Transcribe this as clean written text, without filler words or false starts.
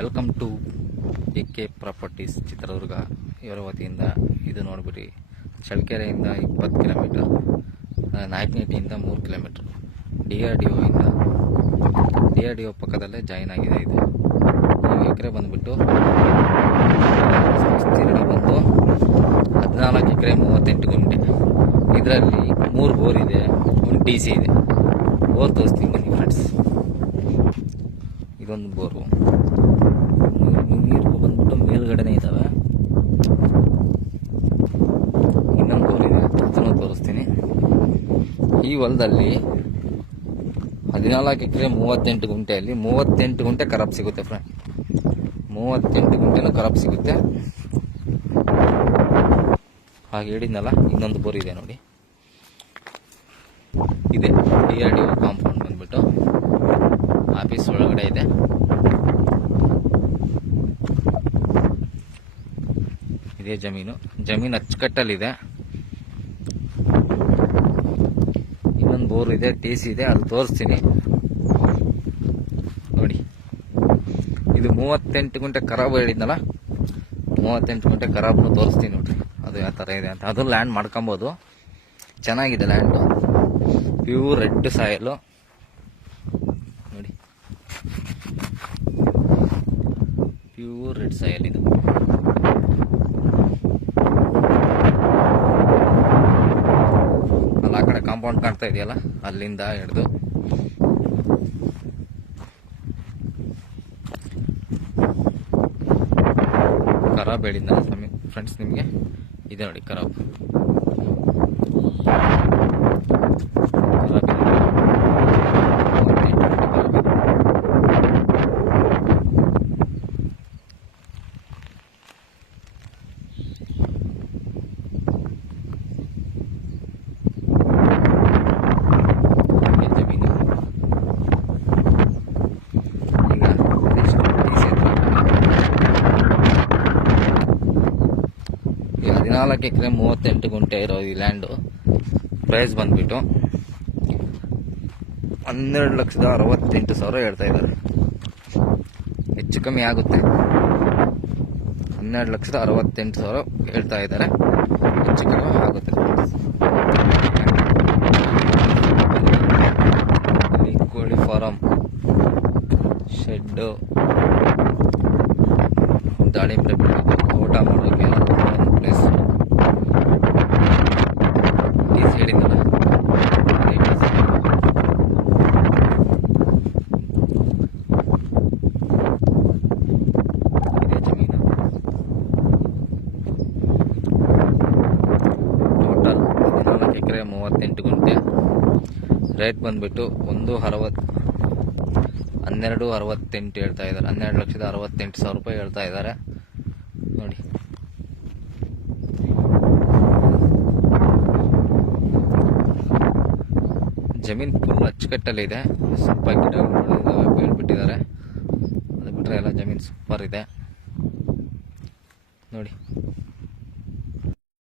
Welcome to AK properties Chitradurga ಇವರ ವತಿಯಿಂದ ಇದು ನೋಡಿಬಿಡಿ. ಚಳ್ಳಕೆರೆಯಿಂದ 20 ಕಿಲೋಮೀಟರ್, ನಾಯಕನಹಟ್ಟಿಯಿಂದ 3 ಕಿಲೋಮೀಟರ್, DRDO ಪಕ್ಕದಲ್ಲೇ ಜಾಯಿನ್ ಆಗಿದೆ. ಇದು ಎಕರೆ ಬಂದುಬಿಟ್ಟು ವಿಸ್ತೀರ್ಣ ಬಂದು 14 ಎಕರೆ 38 ಗುಂಟೆ. ಇದರಲ್ಲಿ 3 ಬೋರ್ ಇದೆ, 1 DC ಇದೆ. ಬೋರ್ ತೋರಿಸ್ತೀನಿ ಬನ್ನಿ ಫ್ರೆಂಡ್ಸ್. ಇದೊಂದು ಬೋರು, ನೀರು ಬಂದ್ಬಿಟ್ಟು ಮೇಲ್ಗಡೆನೇ ಇದ್ದಾವೆ. ಇನ್ನೊಂದು ಬೋರ್ ಇದೆ, ಅದನ್ನು ತೋರಿಸ್ತೀನಿ. ಈ ಹೊಲದಲ್ಲಿ 14 ಎಕರೆ 38 ಗುಂಟೆಯಲ್ಲಿ 38 ಗುಂಟೆ ಖರಾಬ್ ಸಿಗುತ್ತೆ ಫ್ರೆಂಡ್. 38 ಗುಂಟೆನೂ ಖರಾಬ್ ಸಿಗುತ್ತೆ. ಹಾಗೆ ಹೇಳಿದ್ನಲ್ಲ, ಇನ್ನೊಂದು ಬೋರ್ ಇದೆ ನೋಡಿ, ಇದೆ DRDO ಕಾಂಪೌಂಡ್ ಬಂದ್ಬಿಟ್ಟು ಆಫೀಸ್ ಒಳಗಡೆ ಇದೆ. ಇದೇ ಜಮೀನು ಅಚ್ಚುಕಟ್ಟಲ್ಲಿದೆ. ಇನ್ನೊಂದು ಬೋರ್ ಇದೆ, DC ಇದೆ, ಅದು ತೋರಿಸ್ತೀನಿ ನೋಡಿ. ಇದು 38 ಗುಂಟೆ ಖರಾಬ್ ಹೇಳಿದ್ನಲ್ಲ, 38 ಗುಂಟೆ ಖರಾಬ್ ತೋರಿಸ್ತೀನಿ ನೋಡ್ರಿ. ಅದು ಯಾವ ಥರ ಇದೆ ಅಂತ. ಅದು ಲ್ಯಾಂಡ್ ಮಾಡ್ಕೊಬೋದು, ಚೆನ್ನಾಗಿದೆ ಲ್ಯಾಂಡು. ಪ್ಯೂರ್ ರೆಡ್ ಸಾಯಲು ನೋಡಿ, ಪ್ಯೂರ್ ರೆಡ್ ಸಾಯಲ್ ಇದು. ಅಲ್ಲ ಆ ಕಡೆ ಕಾಂಪೌಂಡ್ ಕಾಣ್ತಾ ಇದೆಯಲ್ಲ, ಅಲ್ಲಿಂದ ಹಿಡಿದು ಖರಾಬ್ ಹೇಳಿದ್ನ ಫ್ರೆಂಡ್ಸ್ ನಿಮಗೆ. ಇದೆ ನೋಡಿ ಖರಾಬ್ ಈಗ 14 ಎಕರೆ 38 ಗುಂಟೆ ಇರೋ ಈ ಲ್ಯಾಂಡು ಪ್ರೈಸ್ ಬಂದ್ಬಿಟ್ಟು 12,68,000 ಹೇಳ್ತಾ ಇದ್ದಾರೆ. ಹೆಚ್ಚು ಕಮ್ಮಿ ಆಗುತ್ತೆ. 12,68,000 ಹೇಳ್ತಾ ಇದ್ದಾರೆ, ಹೆಚ್ಚು ಕಮ್ಮಿ ಆಗುತ್ತೆ. ಇಲ್ಲಿ ಕೋಳಿ ಫಾರಂ, ಶೆಡ್ಡು, ದಾಳಿಂಬೆ ಬೆಳೆಯೋದು, ಊಟ ಮಾಡೋಕ್ಕೆ ಒಂದು ಪ್ಲೇಸ್. DC ಹೇಳಿದ್ದಲ್ಲ, ಇದೇ ಜಮೀನು. ಟೋಟಲ್ 14 ಎಕರೆ 38 ಗುಂಟೆ. ರೇಟ್ ಬಂದ್ಬಿಟ್ಟು 12,68 ಹೇಳ್ತಾ ಇದ್ದಾರೆ. 12,68,000 ರೂಪಾಯಿ ಹೇಳ್ತಾ ಇದ್ದಾರೆ ನೋಡಿ. ಜಮೀನು ಫುಲ್ ಅಚ್ಚುಕಟ್ಟಲ್ಲಿದೆ. ಸ್ವಲ್ಪ ಗಿಡಗಳು ಬೆಳ್ಬಿಟ್ಟಿದ್ದಾರೆ, ಅದು ಬಿಟ್ಟರೆ ಎಲ್ಲ ಜಮೀನು ಸೂಪರ್ ಇದೆ ನೋಡಿ.